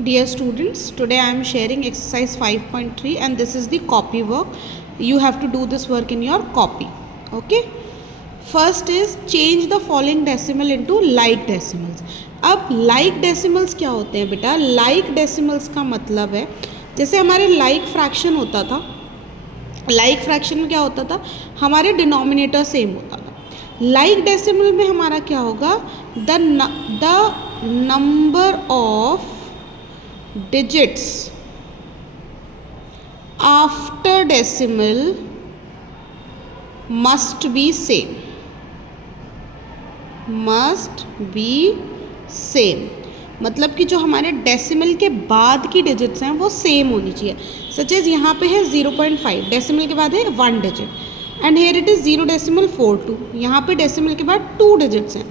Dear students, today I am sharing exercise 5.3 and this is the copy work. You have to do this work in your copy. Okay. First is change the following decimal into like decimals. अब like decimals क्या होते हैं बेटा? Like decimals का मतलब है जैसे हमारे like fraction होता था, like fraction में क्या होता था, हमारे डिनोमिनेटर सेम होता था. like decimal में हमारा क्या होगा, the number of digits after decimal must be same. मतलब कि जो हमारे डेसिमल के बाद की डिजिट्स हैं वो सेम होनी चाहिए. सच एज यहाँ पे है 0.5, डेसिमल के बाद है 1 digit, and here it is 0.42. यहाँ पे डेसिमल के बाद 2 डिजिट्स हैं.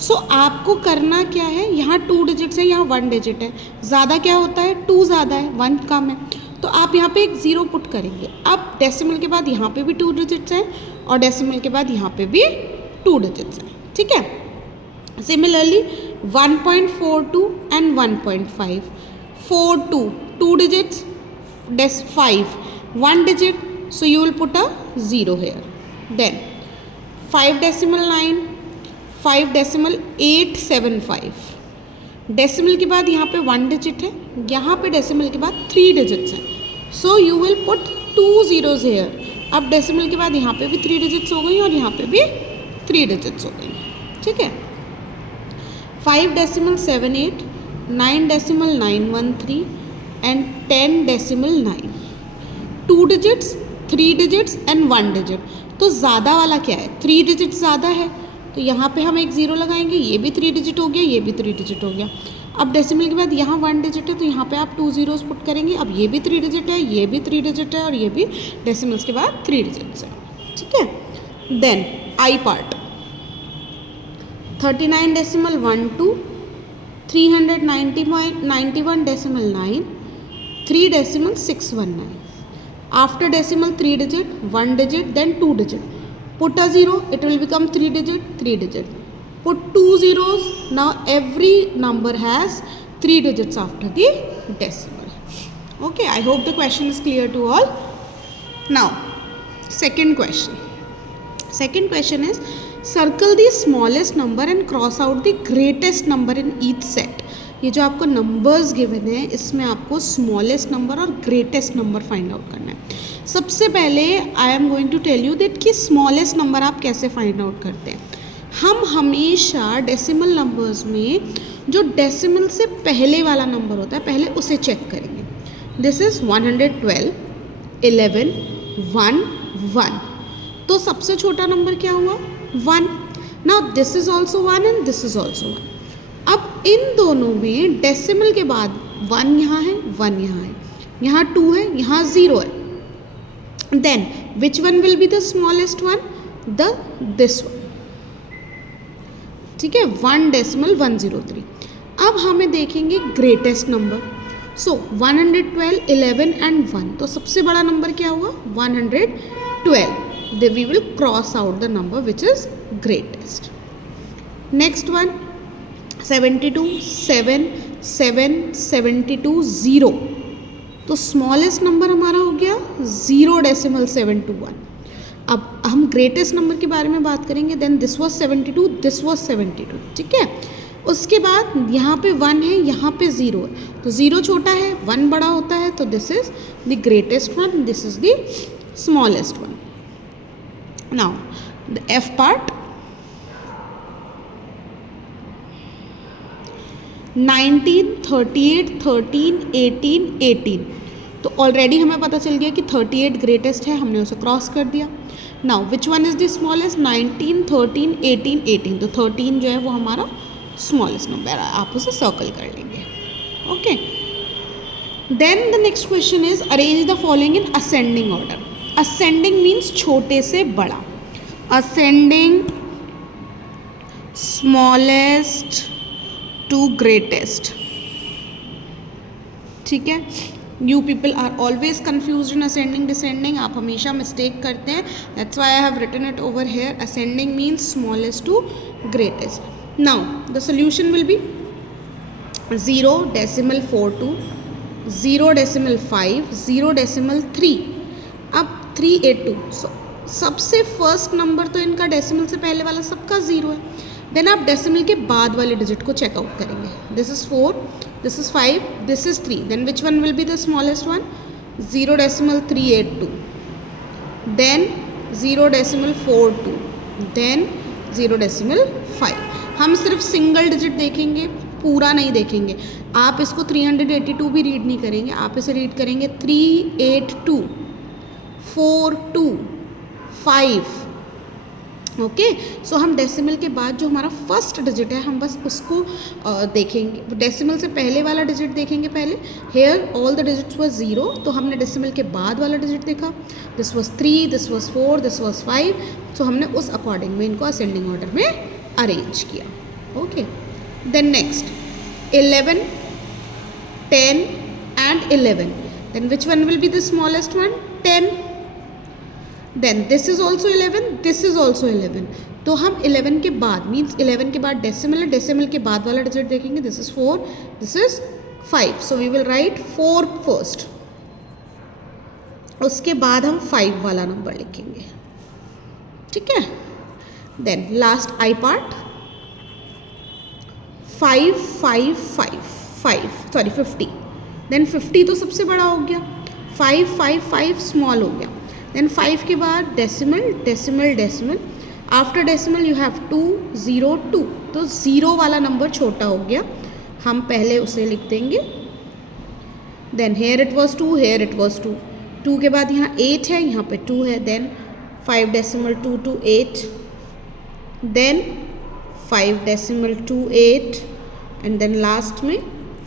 सो आपको करना क्या है, यहाँ 2 डिजिट्स है, यहाँ 1 डिजिट है. ज़्यादा क्या होता है, 2 ज़्यादा है, 1 कम है, तो आप यहाँ पे एक 0 पुट करेंगे. अब डेसिमल के बाद यहाँ पे भी 2 डिजिट्स हैं और डेसिमल के बाद यहाँ पे भी 2 डिजिट्स हैं. ठीक है. Similarly 1.42 and 1.5. 42 2 digits, 5 1 digit, so you will put a 0 here. Then 5 decimal 9, 5 decimal 875. Decimal के बाद यहाँ पे 1 डिजिट है, यहाँ पे डेसिमल के बाद 3 डिजिट्स हैं, so you will put 2 zeros here. अब डेसिमल के बाद यहाँ पे भी 3 डिजिट्स हो गई और यहाँ पे भी 3 डिजिट्स हो गई. ठीक है. 5 decimal 78, 9 decimal 913 and 10 decimal 9. 2 digits, 3 digits and 1 digit. तो ज़्यादा वाला क्या है, 3 डिजिट ज़्यादा है, तो यहाँ पे हम एक 0 लगाएंगे. ये भी 3 डिजिट हो गया, ये भी 3 डिजिट हो गया. अब डेसिमल के बाद यहाँ 1 डिजिट है, तो यहाँ पे आप 2 zeros पुट करेंगे. अब ये भी 3 डिजिट है, ये भी 3 डिजिट है और ये भी डेसिमल्स के बाद 3 डिजिट्स है. ठीक है. Then i part 39 decimal 12, 391 decimal 9, 3 decimal 619. After decimal 3 digit, 1 digit, then 2 digit. Put a 0, it will become 3 digit, 3 digit. Put 2 zeros. Now every number has 3 digits after the decimal. Okay, I hope the question is clear to all. Now, second question. Second question is, circle the smallest number and cross out the greatest number in each set. ये जो आपको numbers given है इसमें आपको smallest number और greatest number find out करना है. सबसे पहले I am going to tell you that कि स्मॉलेस्ट नंबर आप कैसे फाइंड आउट करते हैं. हम हमेशा डेसिमल नंबर्स में जो डेसिमल से पहले वाला नंबर होता है पहले उसे चेक करेंगे. This is 112, 11, 1, 1. तो सबसे छोटा नंबर क्या हुआ, 1. Now this is also 1 and this is also 1. अब इन दोनों में डेसिमल के बाद 1 यहाँ है, 1 यहाँ है, यहाँ 2 है, यहाँ 0 है. Then which one will be the smallest one, this one. ठीक है. 1 decimal 103. अब हमें देखेंगे ग्रेटेस्ट नंबर. So 112, 11 and 1. तो सबसे बड़ा नंबर क्या हुआ, 112. Then we will cross out the number which is greatest. Next one 72, 7, 7, 72, 0. तो स्मॉलेस्ट नंबर हमारा हो गया 0 decimal 721. अब हम ग्रेटेस्ट नंबर के बारे में बात करेंगे. Then this was 72, this was 72. ठीक है. उसके बाद यहाँ पे 1 है, यहाँ पे 0 है, तो 0 छोटा है, 1 बड़ा होता है, तो this is the greatest one, this is the smallest one. Now the F part 19, 38, 13, 18, 18. तो ऑलरेडी हमें पता चल गया कि 38 ग्रेटेस्ट है, हमने उसे क्रॉस कर दिया. Now which one is the smallest, 19, 13, 18, 18. तो 13 जो है वो हमारा स्मॉलेस्ट नंबर है, आप उसे सर्कल कर लेंगे. Okay. Then the next question is arrange the following in ascending order. Ascending means छोटे से बड़ा. Ascending smallest to greatest. ठीक है. You people are always confuse in ascending descending. आप हमेशा मिस्टेक करते हैं. That's why I have written it over here. Ascending means smallest to greatest. Now the solution will be 0.42, 0.5, 0.3, अब 382. सो सबसे first number तो इनका डेसिमल से पहले वाला सबका 0 है. देन आप डेसिमल के बाद वाले डिजिट को चेकआउट करेंगे. This is 4, this is 5, this is 3. Then which one will be the smallest one? 0.382, then 0.42, then 0.5. हम सिर्फ सिंगल डिजिट देखेंगे, पूरा नहीं देखेंगे. आप इसको 382 भी रीड नहीं करेंगे, आप इसे रीड करेंगे 382, 42, 5. ओके, सो हम डेसिमल के बाद जो हमारा फर्स्ट डिजिट है हम बस उसको देखेंगे. डेसिमल से पहले वाला डिजिट देखेंगे पहले. Here all the digits were 0, तो हमने डेसिमल के बाद वाला डिजिट देखा. This was 3, this was 4, this was 5. So हमने उस अकॉर्डिंग में इनको असेंडिंग ऑर्डर में अरेंज किया. Okay, then next 11, 10 and 11. Then which one will be the smallest one? 10. Then this is also 11, this is also 11. तो हम 11 के बाद मीन्स 11 के बाद डेसिमल है, डेसिमल के बाद वाला डिजिट देखेंगे. This is 4, this is 5. So we will write 4 first, उसके बाद हम 5 वाला नंबर लिखेंगे. ठीक है. Then last i part 5, 5, 5, 5, sorry 50. Then 50 तो सबसे बड़ा हो गया. 5, 5, 5 स्मॉल हो गया. देन 5 के बाद decimal, decimal, decimal. After decimal you have 2, 0, 2. तो 0 वाला नंबर छोटा हो गया, हम पहले उसे लिख देंगे. Then here it was 2, here it was 2. 2 के बाद यहाँ 8 है, यहाँ पे 2 है. Then 5.2228, then 5.28, and then last में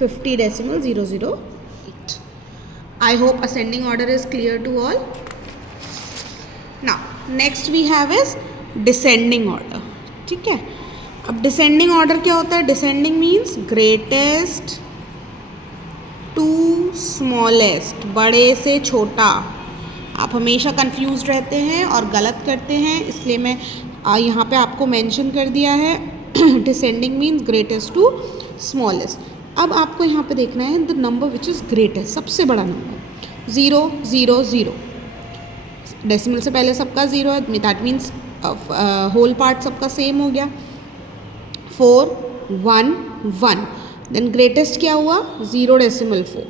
50.008. I hope ascending order is clear to all. Now next we have is descending order. ठीक है. अब descending order क्या होता है? Descending means greatest to smallest, बड़े से छोटा. आप हमेशा कंफ्यूज रहते हैं और गलत करते हैं, इसलिए मैं यहाँ पे आपको मेंशन कर दिया है. Descending means greatest to smallest. अब आपको यहाँ पे देखना है the number which is greatest, सबसे बड़ा नंबर. 0, 0, 0. डेसिमल से पहले सबका 0 है, दैट मीन्स होल पार्ट सबका सेम हो गया. 4, 1, 1. देन ग्रेटेस्ट क्या हुआ? 0.4.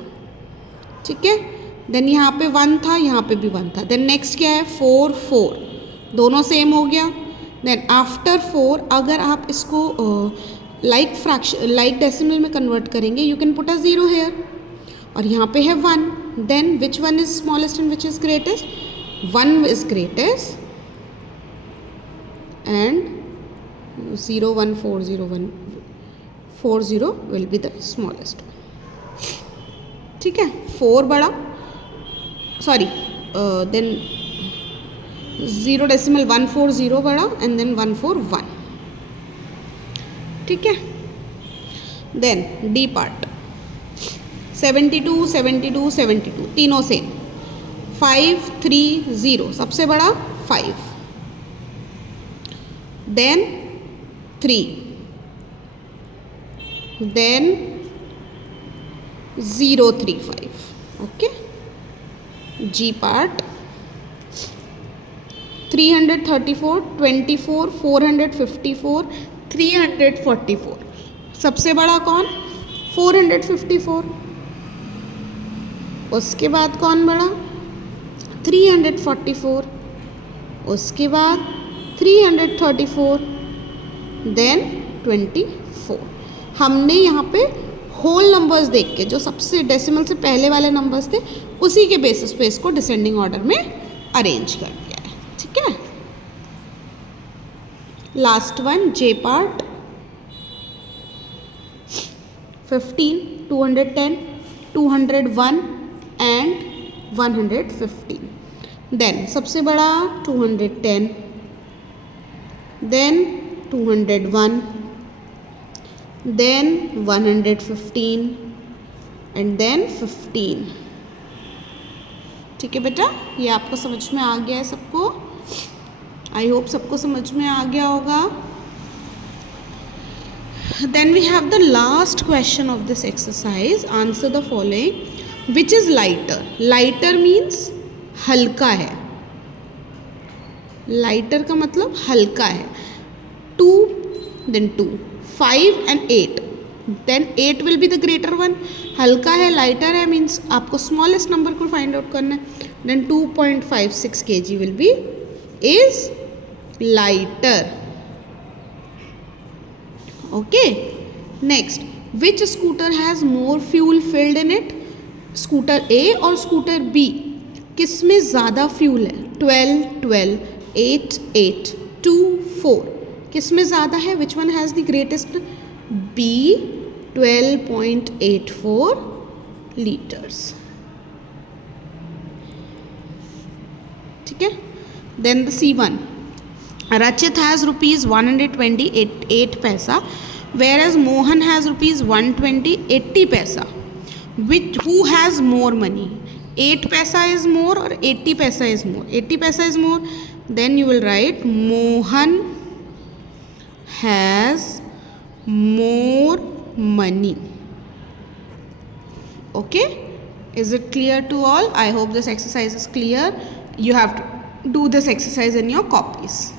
ठीक है. देन यहाँ पे 1 था, यहाँ पे भी 1 था. देन नेक्स्ट क्या है? 4, 4. दोनों सेम हो गया. देन आफ्टर 4 अगर आप इसको लाइक फ्रैक्शन, लाइक डेसिमल में कन्वर्ट करेंगे, you can put a 0 here. और यहाँ पे है 1. Then which one is smallest and which is greatest? 1 is greatest and 0, 1, 4, 0, 1, 4, 0 will be the smallest. ठीक है. 4 बड़ा, सॉरी, देन 0.140 बड़ा एंड देन 141. ठीक है. देन डी पार्ट 72, 72, 72 तीनों सेम. 5, 3, 0 सबसे बड़ा 5. Then 3, then 0, 3, 5. Okay. G part 334, 24, 454, 344. सबसे बड़ा कौन? 454. उसके बाद कौन बड़ा? 344. उसके बाद 334, देन 24. हमने यहाँ पे होल नंबर्स देख के जो सबसे डेसिमल से पहले वाले नंबर्स थे उसी के बेसिस पे इसको डिसेंडिंग ऑर्डर में अरेंज कर दिया है. ठीक है. Last one j part 15, 210, 201 and 115. Then सबसे बड़ा 210, देन 201, देन 115 एंड देन 15. ठीक है बेटा, ये आपको समझ में आ गया है सबको? आई होप सबको समझ में आ गया होगा. Then we have the last question of this exercise. Answer the following. Which is lighter? Lighter means हल्का है. Lighter का मतलब हल्का है. 2, then 2, 5 and 8. Then 8 will be the greater one. हल्का है, lighter है means आपको smallest number को find out करना है. Then 2.56 kg will be is lighter. Okay. Next, which scooter has more fuel filled in it? Scooter A और scooter B किस में ज़्यादा फ्यूल है? 12, 12, 8, 8, 2, 4 किस में ज़्यादा है? Which one has the greatest? B, 12.84 liters. ठीक है. Then the C1. Rachit has rupees 128 paisa, whereas Mohan has rupees 120.80 paisa. Who has more money? 8 paisa is more or 80 paisa is more? 80 paisa is more. Then you will write Mohan has more money. Okay? Is it clear to all? I hope this exercise is clear. You have to do this exercise in your copies.